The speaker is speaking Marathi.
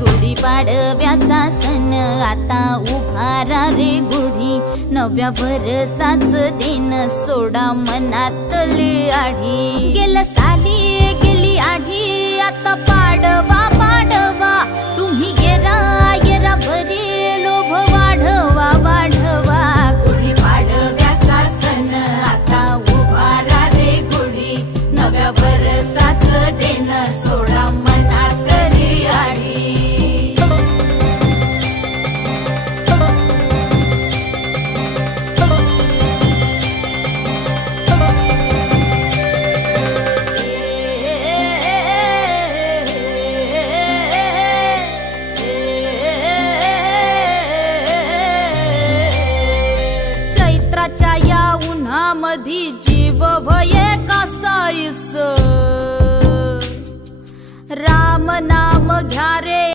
गुढीपाडव्याचा सण आता उभारा रे गुढी, नव्या वर्षाच दिन सोडा मनातली आढी। गेल्या साली गेली आढी, आता पाडवा पाडवा, तुम्ही येरा येरा भरी लोभ वाढवा वाढवा। गुढीपाडव्याचा सण आता उभारा रे गुढी, नव्या वर्षाच दिन सोडा मनातली आढी। चैत्राच्या या उन्हामधी जीव भये कासाईस, राम नाम घ्या रे।